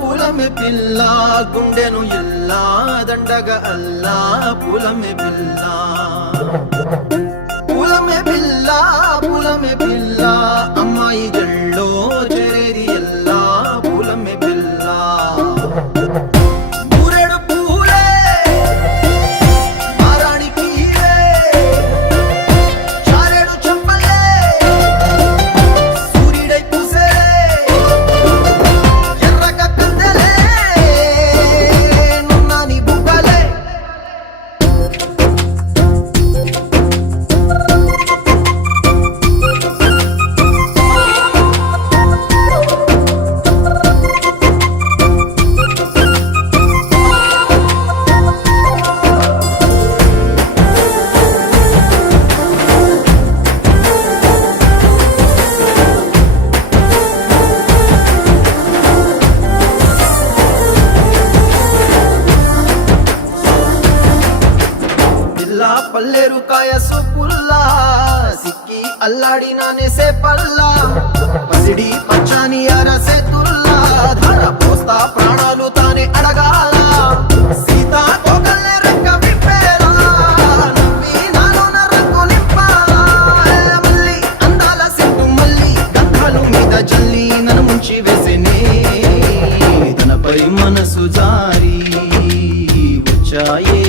పూలమే పిల్ల గుండెను ఇల్లా దండగా అల్లా పూలమే పిల్ల అమ్మాయి జల్లో చేరేది ఎల్లా పూలమే పిల్ల ఊరేడు పూలే మారాణి కీలే చారేడు చెంపలే సూర్యుడై పూసే ఎర్రగా కందెలే నున్నాని బుగ్గలే పల్లేరు కాయ సొప్పుల్లా సిక్కి అల్లాడినానే సే పల్లా పసిడి పచ్చాని అరసే తుల్లా ధర పోస్తా ప్రాణాలు తానే అడగాల సీతా కోకల్లే రెక్క విప్పేలా నవ్వి నాలోన రంగు నింపాలా మల్లి అందాల సిట్టు మల్లి గంధాలు మీద జల్లి నన్ను ముంచి వేసేనే తనపై మనసు జారి వచ్చాయే